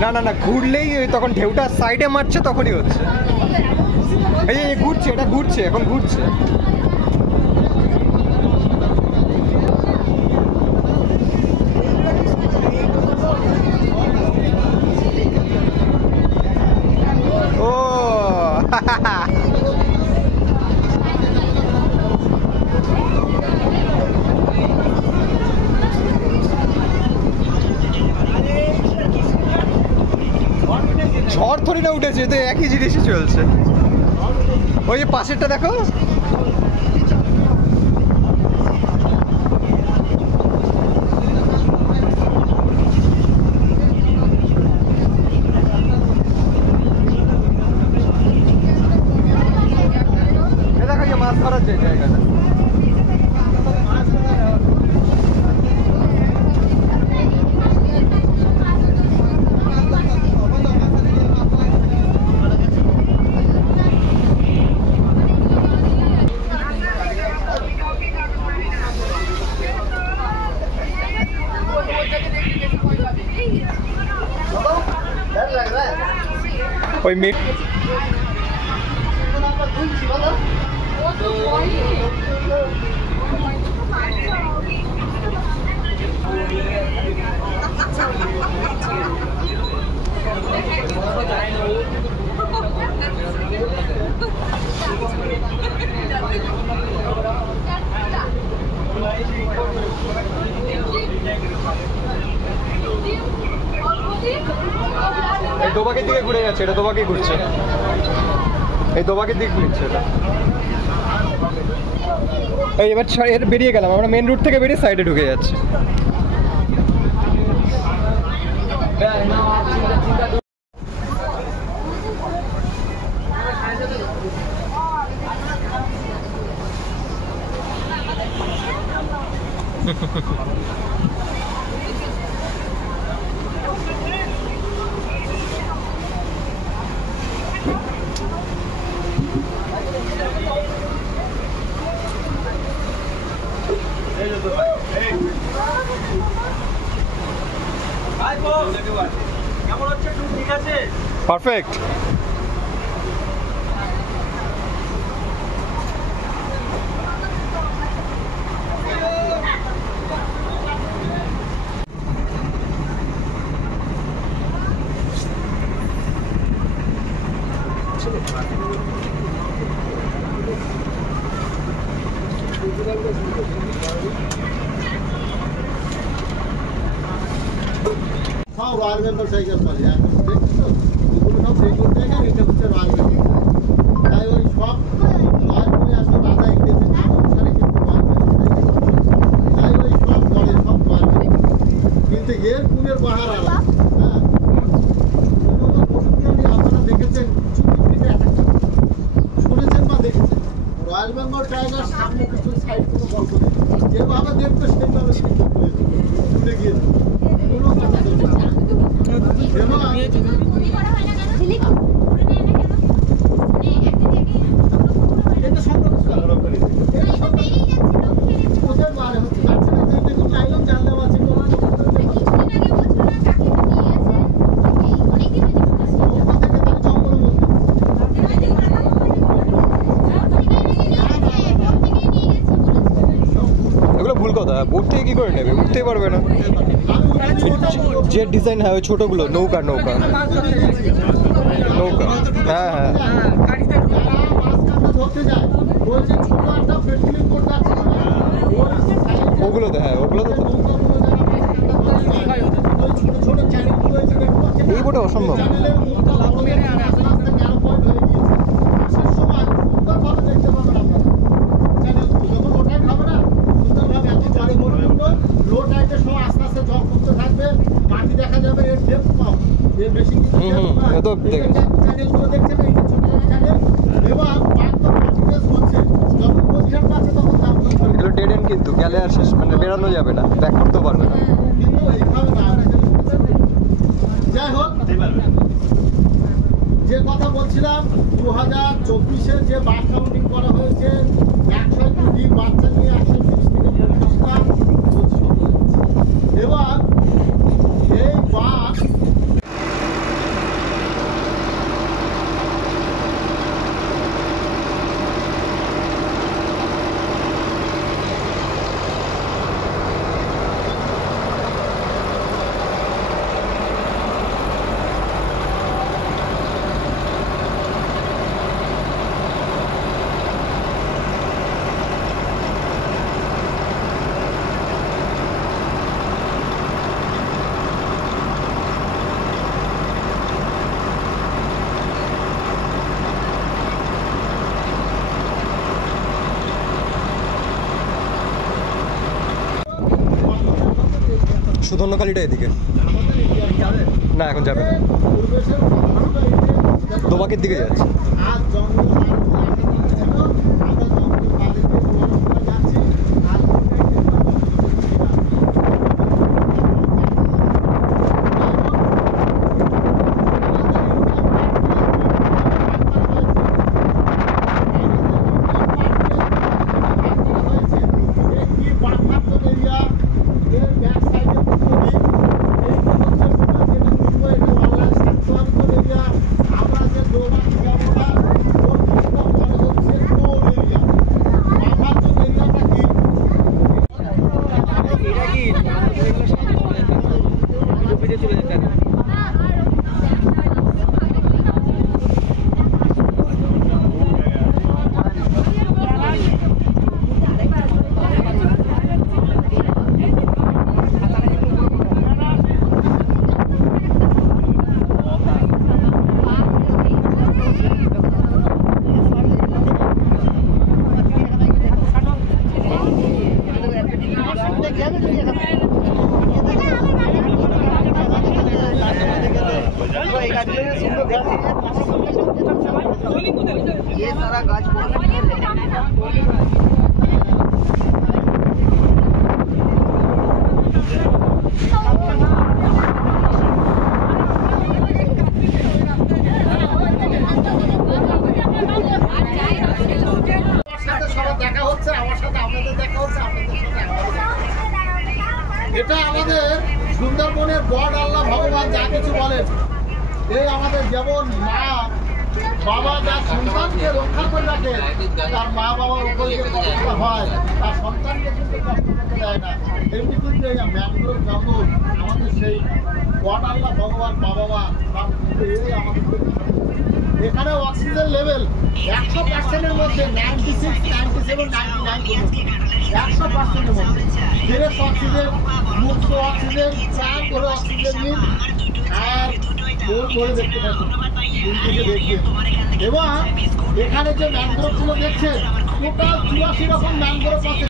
না না না, ঘুরলেই তখন ঢেউটা সাইডে মারছে তখনই হচ্ছে। এই ঘুরছে, এটা ঘুরছে, এখন ঘুরছে। ও ঝড় থরি না উঠেছে, তো একই জিনিসই চলছে। ওই যে পাশেরটা দেখো, দেখো যে মাছ ধরার যে জায়গাটা। ওই মেঘ এই দোবাকের দিকে ঘুরে যাচ্ছে, এটা দোবাকে ঘুরছে, এই দোবাকের দিকে ঘুরছে এটা। এই এবার বেরিয়ে গেলাম আমরা, মেন রুট থেকে বেরিয়ে সাইডে ঢুকে যাচ্ছি। পারফেক্ট। সব রয়্যাল বেঙ্গল টাইগার পালি এখন দেখছো এগুলো সব বেঙ্গল টাইগার, এটা হচ্ছে রয়্যাল বেঙ্গল। তাই ওই সব রয়্যাল বলে আসলে বাধা ইংরেজি নাম অনুসারে কিন্তু রয়্যাল বেঙ্গল টাইগার, তাই ওই সব বলে সব রয়্যাল বেঙ্গল, কিন্তু এর পুরের বাহার আলাদা। হ্যাঁ, আপনারা দেখেছেন চুপিতে অ্যাটাক শুনেছেন বা দেখেছেন। রয়্যাল বেঙ্গল টাইগার সামনে কিছু সাইড কোনো গল্প নেই, যেভাবে দেখতো সেইভাবে ঘুরে গিয়ে কোনো ভুল কথা, বোট থেকে কি করে নেবে, উঠতেই পারবে না। যে ডিজাইন হয় ওই ছোটগুলো, নৌকা নৌকা নৌকা, হ্যাঁ হ্যাঁ ওগুলো তো, হ্যাঁ ওগুলো তো। এই বোটে অসম্ভব। কিন্তু গেলে আর শেষ, মানে বেরানো যাবে না, ব্যাক করতেও পারবে না। যাই হোক, যে কথা বলছিলাম 2024-এ যে বার্ড কাউন্টিং করা হয়েছে 100 কোটি বাচ্চা নিয়ে 130 থেকে 25 লাখ এবার এই বাঘ সুধন্যকালীটা এদিকে না, এখন যাবে না, পরিবেশের দোবাকের দিকে যাচ্ছে। আর জঙ্গল আমরা জঙ্গল বাড়িতে যাচ্ছি আর ये सारा गाछ দেখা হচ্ছে, আমার সাথে আপনাদের দেখা হচ্ছে, আপনাদের সাথে এটা আমাদের সুন্দরবনের গড আল্লাহ ভগবান যা কিছু বলেন, এই আমাদের যেমন মা বাবা যা সন্তানকে রক্ষা করে রাখে, তার মা বাবার উপরে যে কষ্টটা হয় তার সন্তানকে কিন্তু কষ্ট করতে দেয় না। এমনি কিন্তু এই ম্যানগ্রোভ জঙ্গল আমাদের সেই গড আল্লাহ ভগবান মা বাবা তার এই আমাদের এখানে অক্সিজেন লেভেল 100%-এর মধ্যে 96, 97, 99 100%-এর মধ্যে ফ্রেশ অক্সিজেন, মুক্ত অক্সিজেন, চান করে অক্সিজেন নিন আর মন ভরে দেখতে থাকুন, দেখবেন। এবং এখানে যে ম্যানগ্রোভগুলো দেখছেন টোটাল 84 রকম ম্যানগ্রোভ আছে।